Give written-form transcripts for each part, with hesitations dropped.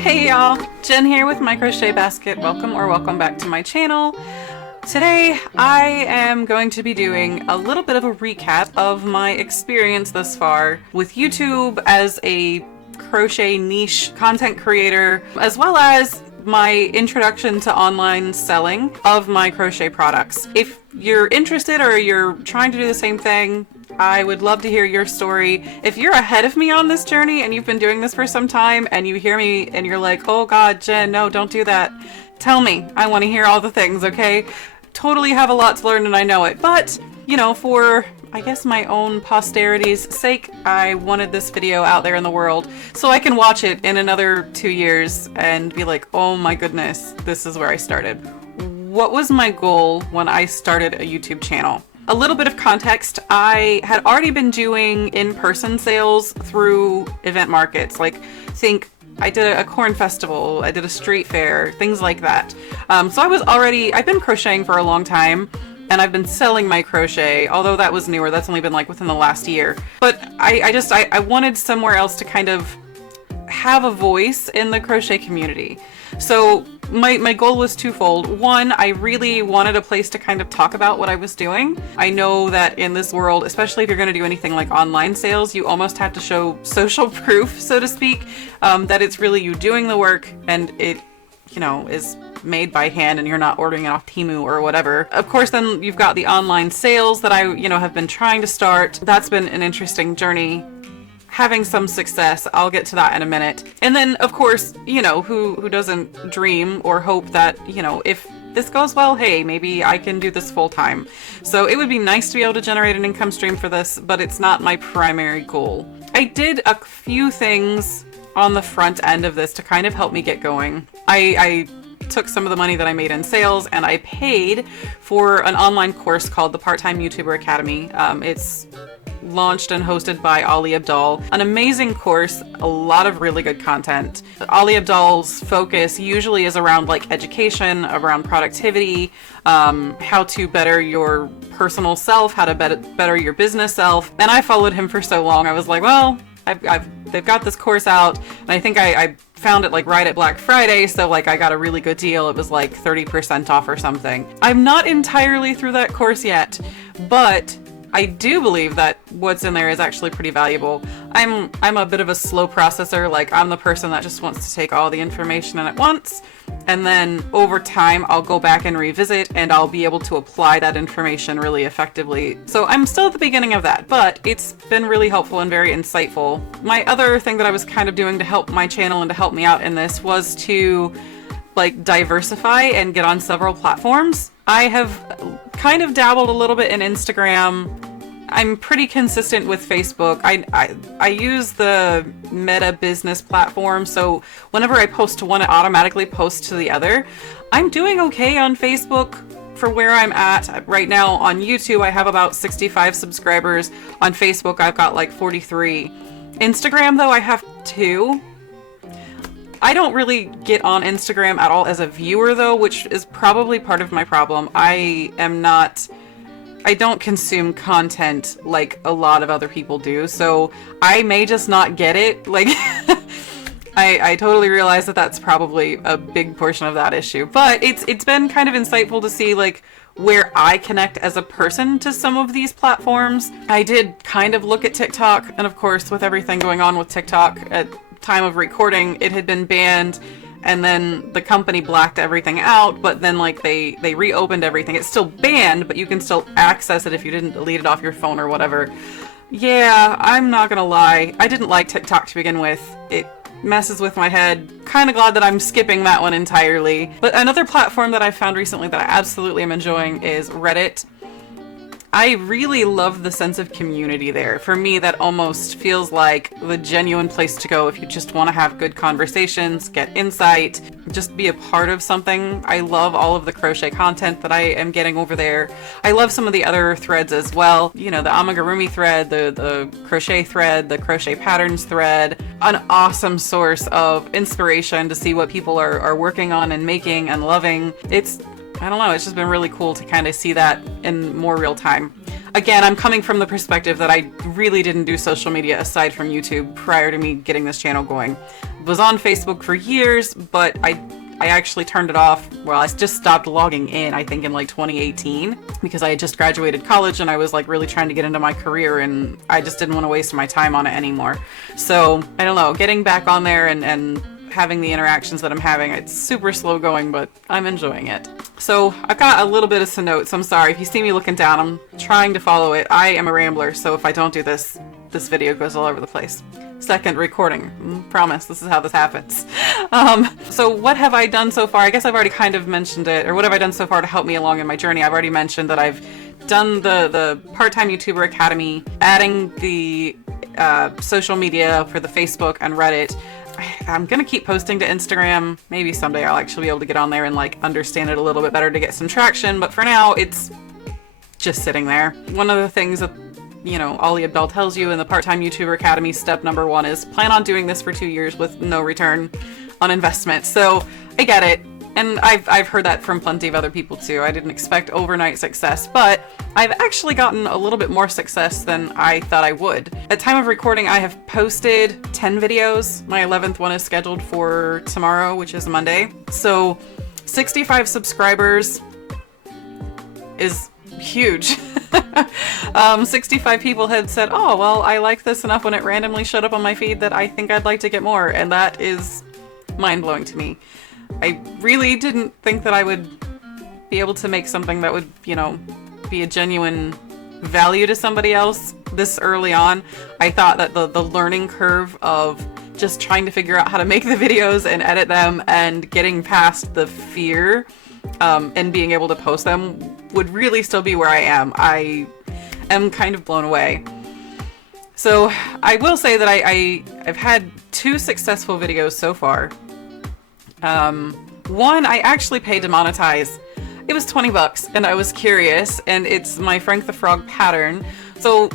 Hey y'all, Jen here with My Crochet Basket. Welcome back to my channel. Today I am going to be doing a little bit of a recap of my experience thus far with YouTube as a crochet niche content creator, as well as my introduction to online selling of my crochet products. If you're interested or you're trying to do the same thing, I would love to hear your story. If you're ahead of me on this journey and you've been doing this for some time and you hear me and you're like, oh God, Jen, no, don't do that. Tell me. I want to hear all the things, okay? Totally have a lot to learn and I know it. But, you know, for, I guess, my own posterity's sake, I wanted this video out there in the world so I can watch it in another 2 years and be like, oh my goodness, this is where I started. What was my goal when I started a YouTube channel? A little bit of context, I had already been doing in-person sales through event markets, like I did a corn festival, I did a street fair, things like that. So I've been crocheting for a long time, and I've been selling my crochet, although that was newer, that's only been like within the last year. But I wanted somewhere else to kind of have a voice in the crochet community. So my goal was twofold. One, I really wanted a place to kind of talk about what I was doing. I know that in this world, especially if you're going to do anything like online sales, you almost have to show social proof, so to speak, that it's really you doing the work and it, you know, is made by hand and you're not ordering it off Temu or whatever. Of course, then you've got the online sales that I, have been trying to start. That's been an interesting journey. Having some success. I'll get to that in a minute. And then, of course, who doesn't dream or hope that, if this goes well, hey, maybe I can do this full time. So it would be nice to be able to generate an income stream for this, but it's not my primary goal. I did a few things on the front end of this to kind of help me get going. I took some of the money that I made in sales and I paid for an online course called the Part-Time YouTuber Academy. It's launched and hosted by Ali Abdaal. An amazing course, a lot of really good content. Ali Abdaal's focus usually is around like education, around productivity, how to better your personal self, how to better your business self. And I followed him for so long. I was like, well, they've got this course out, and I think I found it like right at Black Friday, so like I got a really good deal. It was like 30% off or something. I'm not entirely through that course yet, but I do believe that what's in there is actually pretty valuable. I'm a bit of a slow processor. Like, I'm the person that just wants to take all the information in at once, and then over time I'll go back and revisit and I'll be able to apply that information really effectively. So I'm still at the beginning of that, but it's been really helpful and very insightful. My other thing that I was kind of doing to help my channel and to help me out in this was to like diversify and get on several platforms. I have kind of dabbled a little bit in Instagram. I'm pretty consistent with Facebook. I use the Meta business platform, so whenever I post to one, it automatically posts to the other. I'm doing okay on Facebook for where I'm at right now. On YouTube, I have about 65 subscribers. On Facebook, I've got like 43. Instagram, though, I have 2. I don't really get on Instagram at all as a viewer, though, which is probably part of my problem. I don't consume content like a lot of other people do, so I may just not get it. Like, I totally realize that that's probably a big portion of that issue, but it's been kind of insightful to see like where I connect as a person to some of these platforms. I did kind of look at TikTok, and of course, with everything going on with TikTok at time of recording, it had been banned, and then the company blacked everything out, but then like they reopened everything. It's still banned, but you can still access it if you didn't delete it off your phone or whatever. Yeah, I'm not gonna lie, I didn't like TikTok to begin with. It messes with my head. Kind of glad that I'm skipping that one entirely. But another platform that I found recently that I absolutely am enjoying is Reddit. I really love the sense of community there. For me, that almost feels like the genuine place to go if you just want to have good conversations, get insight, just be a part of something. I love all of the crochet content that I am getting over there. I love some of the other threads as well. You know, the amigurumi thread, the crochet thread, the crochet patterns thread. An awesome source of inspiration to see what people are working on and making and loving. I don't know, it's just been really cool to kind of see that in more real time. again, I'm coming from the perspective that I really didn't do social media aside from YouTube prior to me getting this channel going. Was on Facebook for years, but I actually turned it off. Well, I just stopped logging in, I think in like 2018, because I had just graduated college and I was like really trying to get into my career, and I just didn't want to waste my time on it anymore. So I don't know, getting back on there and having the interactions that I'm having, it's super slow going, but I'm enjoying it. So I've got a little bit of some notes. I'm sorry if you see me looking down, I'm trying to follow it. I am a rambler, so if I don't do this, this video goes all over the place. Second, recording. Promise, this is how this happens. So what have I done so far? I guess I've already kind of mentioned it, or what have I done so far to help me along in my journey? I've already mentioned that I've done the part-time YouTuber Academy, adding the social media for the Facebook and Reddit. I'm gonna keep posting to Instagram. Maybe someday I'll actually be able to get on there and like understand it a little bit better to get some traction, but for now it's just sitting there. One of the things that, you know, Ollie Abdel tells you in the Part-Time YouTuber Academy, step number 1 is plan on doing this for 2 years with no return on investment. So I get it. And I've heard that from plenty of other people too. I didn't expect overnight success, but I've actually gotten a little bit more success than I thought I would. At time of recording, I have posted 10 videos. My 11th one is scheduled for tomorrow, which is Monday. So 65 subscribers is huge. 65 people had said, oh, well, I like this enough when it randomly showed up on my feed that I think I'd like to get more. And that is mind-blowing to me. I really didn't think that I would be able to make something that would, you know, be a genuine value to somebody else this early on. I thought that the learning curve of just trying to figure out how to make the videos and edit them and getting past the fear and being able to post them would really still be where I am. I am kind of blown away. So I will say that I've had 2 successful videos so far. One I actually paid to monetize. It was 20 bucks and I was curious, and it's my Frank the Frog pattern. So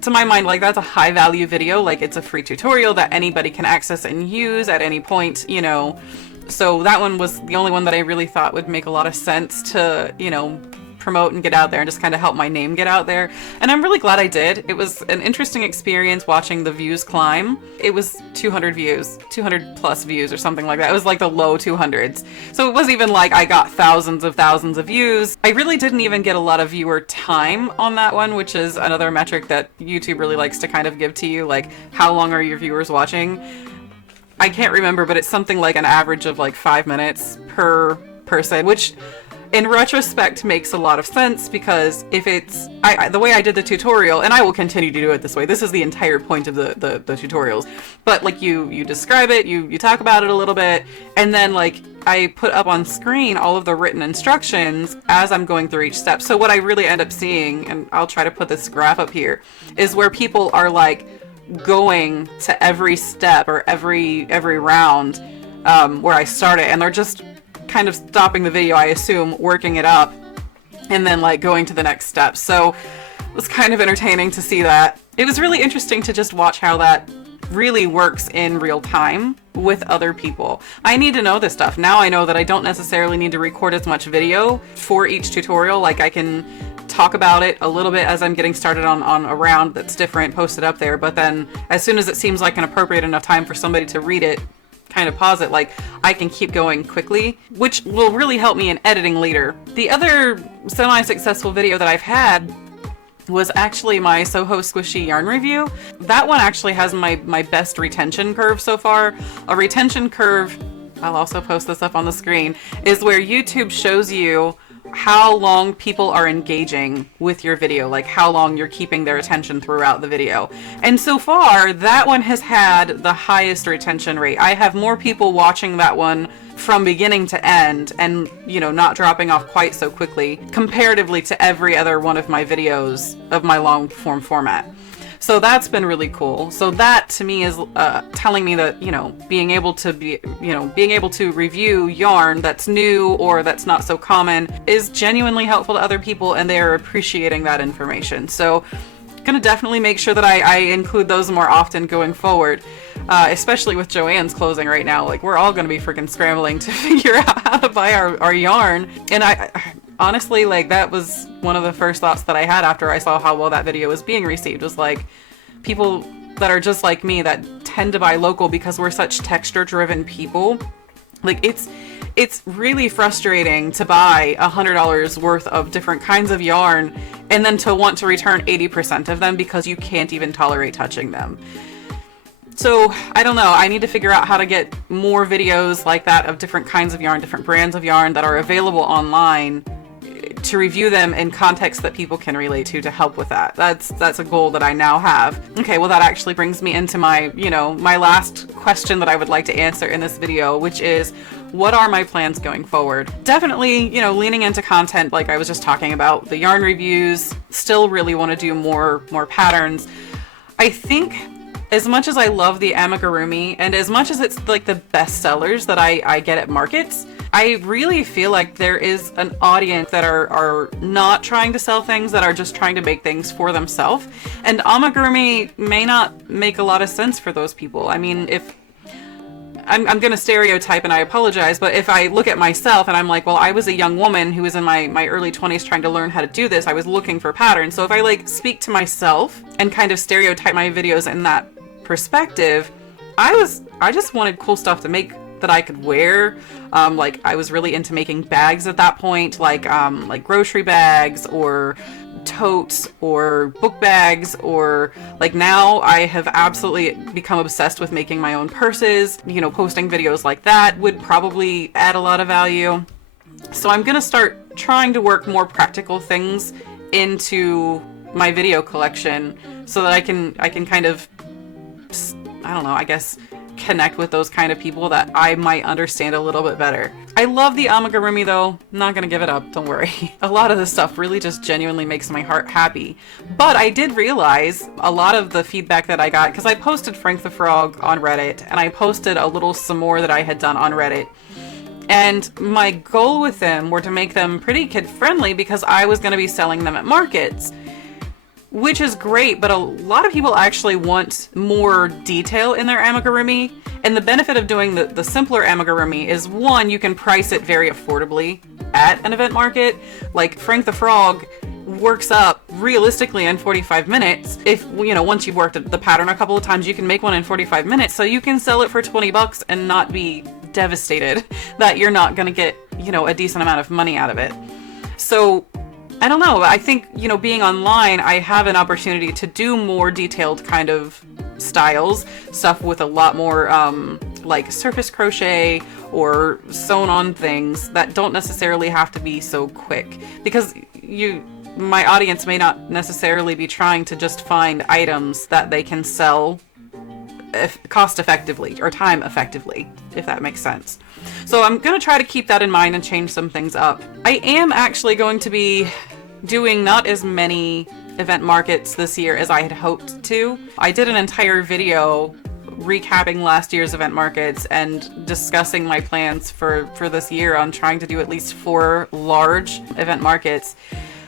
to my mind, like, that's a high value video. Like, it's a free tutorial that anybody can access and use at any point, you know. So that one was the only one that I really thought would make a lot of sense to, you know, promote and get out there and just kind of help my name get out there. And I'm really glad I did. It was an interesting experience watching the views climb. It was 200 views, 200 plus views or something like that. It was like the low 200s. So it wasn't even like I got thousands of views. I really didn't even get a lot of viewer time on that one, which is another metric that YouTube really likes to kind of give to you. Like, how long are your viewers watching? I can't remember, but it's something like an average of like 5 minutes per person, which in retrospect makes a lot of sense, because if it's the way I did the tutorial, and I will continue to do it this way, this is the entire point of the tutorials, but like you describe it, you talk about it a little bit, and then like I put up on screen all of the written instructions as I'm going through each step. So what I really end up seeing, and I'll try to put this graph up here, is where people are like going to every step or every round where I start it, and they're just kind of stopping the video, I assume, working it up, and then like going to the next step. So it was kind of entertaining to see that. It was really interesting to just watch how that really works in real time with other people. I need to know this stuff. Now I know that I don't necessarily need to record as much video for each tutorial. Like, I can talk about it a little bit as I'm getting started on a round that's different, post it up there, but then as soon as it seems like an appropriate enough time for somebody to read it, kind of pause it, like I can keep going quickly, which will really help me in editing later. The other semi-successful video that I've had was actually my Soho Squishy yarn review. That one actually has my best retention curve so far. A retention curve, I'll also post this up on the screen, is where YouTube shows you how long people are engaging with your video, like how long you're keeping their attention throughout the video. And so far, that one has had the highest retention rate. I have more people watching that one from beginning to end and, you know, not dropping off quite so quickly comparatively to every other one of my videos of my long form format. So that's been really cool. So that to me is telling me that, you know, being able to review yarn that's new or that's not so common is genuinely helpful to other people, and they are appreciating that information. So gonna definitely make sure that I include those more often going forward, especially with Joann's closing right now. Like, we're all gonna be freaking scrambling to figure out how to buy our yarn. And honestly, like, that was one of the first thoughts that I had after I saw how well that video was being received, was like, people that are just like me that tend to buy local because we're such texture driven people. Like, it's really frustrating to buy $100 worth of different kinds of yarn and then to want to return 80% of them because you can't even tolerate touching them. So I don't know, I need to figure out how to get more videos like that of different kinds of yarn, different brands of yarn that are available online, to review them in context that people can relate to help with that. That's a goal that I now have. Okay, well, that actually brings me into my, my last question that I would like to answer in this video, which is, what are my plans going forward? Definitely, leaning into content like I was just talking about, the yarn reviews, still really want to do more patterns. I think as much as I love the amigurumi, and as much as it's like the best sellers that I get at markets, I really feel like there is an audience that are not trying to sell things, that are just trying to make things for themselves. And amigurumi may not make a lot of sense for those people. I mean, if I'm going to stereotype, and I apologize, but if I look at myself and I'm like, well, I was a young woman who was in my early 20s trying to learn how to do this, I was looking for patterns. So if I like speak to myself and kind of stereotype my videos in that perspective, I just wanted cool stuff to make that I could wear. Like, I was really into making bags at that point, like grocery bags or totes or book bags, or like now I have absolutely become obsessed with making my own purses. Posting videos like that would probably add a lot of value. So I'm gonna start trying to work more practical things into my video collection so that I can kind of, I don't know, I guess, connect with those kind of people that I might understand a little bit better. I love the amigurumi though. I'm not gonna give it up, don't worry. A lot of this stuff really just genuinely makes my heart happy. But I did realize a lot of the feedback that I got, because I posted Frank the Frog on Reddit, and I posted a little some more that I had done on Reddit. And my goal with them were to make them pretty kid friendly because I was gonna be selling them at markets. Which is great, but a lot of people actually want more detail in their amigurumi. And the benefit of doing the simpler amigurumi is, one, you can price it very affordably at an event market. Like Frank the Frog works up realistically in 45 minutes. If, once you've worked the pattern a couple of times, you can make one in 45 minutes. So you can sell it for 20 bucks and not be devastated that you're not going to get, a decent amount of money out of it. So I don't know. I think, being online, I have an opportunity to do more detailed kind of styles, stuff with a lot more like surface crochet or sewn on things that don't necessarily have to be so quick, because my audience may not necessarily be trying to just find items that they can sell cost effectively or time effectively, if that makes sense. So I'm going to try to keep that in mind and change some things up. I am actually going to be doing not as many event markets this year as I had hoped to. I did an entire video recapping last year's event markets and discussing my plans for this year on trying to do at least 4 large event markets.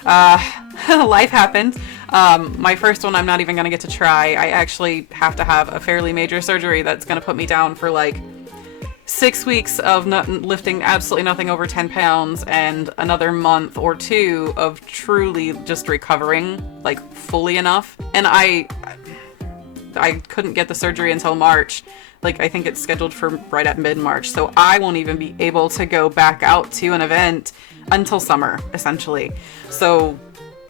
Life happened. My first one I'm not even going to get to try. I actually have to have a fairly major surgery that's going to put me down for like 6 weeks of lifting absolutely nothing over 10 pounds and another month or 2 of truly just recovering, like, fully enough. And I couldn't get the surgery until March. Like, I think it's scheduled for right at mid-March. So I won't even be able to go back out to an event until summer, essentially. So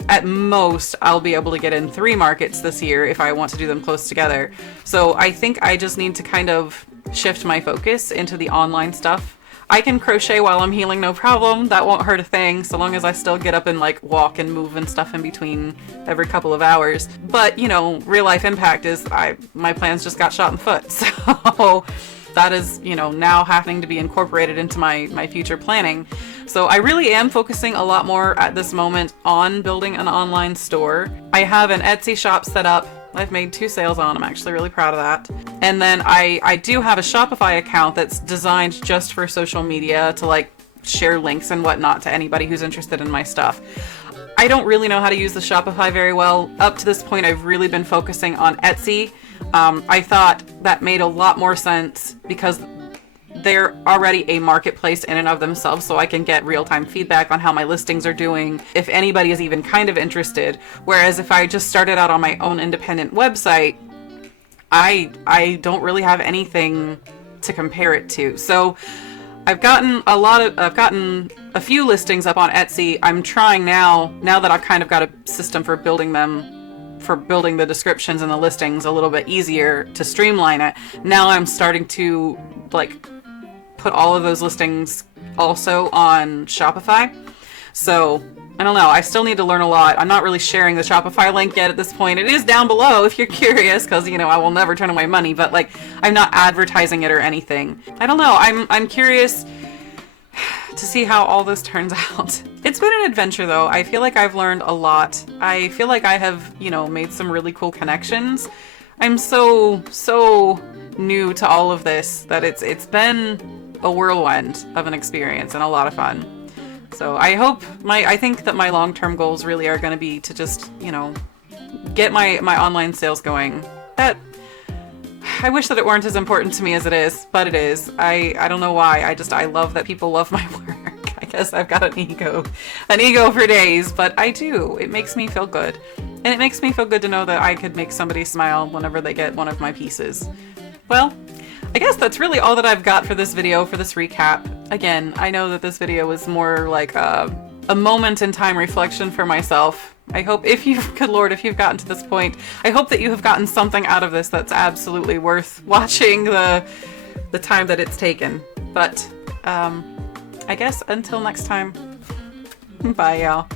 at most, I'll be able to get in 3 markets this year if I want to do them close together. So I think I just need to kind of shift my focus into the online stuff. I can crochet while I'm healing, no problem. That won't hurt a thing, so long as I still get up and like walk and move and stuff in between every couple of hours. But, real life impact is my plans just got shot in the foot. So that is, now happening to be incorporated into my future planning. So I really am focusing a lot more at this moment on building an online store. I have an Etsy shop set up. I've made 2 sales on. I'm actually really proud of that. And then I do have a Shopify account that's designed just for social media to like share links and whatnot to anybody who's interested in my stuff. I don't really know how to use the Shopify very well. Up to this point, I've really been focusing on Etsy. I thought that made a lot more sense because they're already a marketplace in and of themselves, so I can get real-time feedback on how my listings are doing, if anybody is even kind of interested. Whereas if I just started out on my own independent website, I don't really have anything to compare it to. So I've gotten a few listings up on Etsy. I'm trying now that I've kind of got a system for building the descriptions and the listings a little bit easier to streamline it. Now I'm starting to like put all of those listings also on Shopify. So I don't know. I still need to learn a lot. I'm not really sharing the Shopify link yet at this point. It is down below if you're curious, because, you know, I will never turn away money, but like I'm not advertising it or anything. I don't know. I'm curious to see how all this turns out. It's been an adventure though. I feel like I've learned a lot. I feel like I have, you know, made some really cool connections. I'm so new to all of this that it's been a whirlwind of an experience and a lot of fun. So I think that my long-term goals really are going to be to just, you know, get my online sales going. That I wish that it weren't as important to me as it is, but it is. I don't know why. I love that people love my work. I guess I've got an ego for days, but I do. It makes me feel good. And it makes me feel good to know that I could make somebody smile whenever they get one of my pieces. Well, I guess that's really all that I've got for this video, for this recap. Again, I know that this video was more like a moment in time reflection for myself. I hope if you've gotten to this point, I hope that you have gotten something out of this that's absolutely worth watching the time that it's taken. But I guess until next time, bye y'all.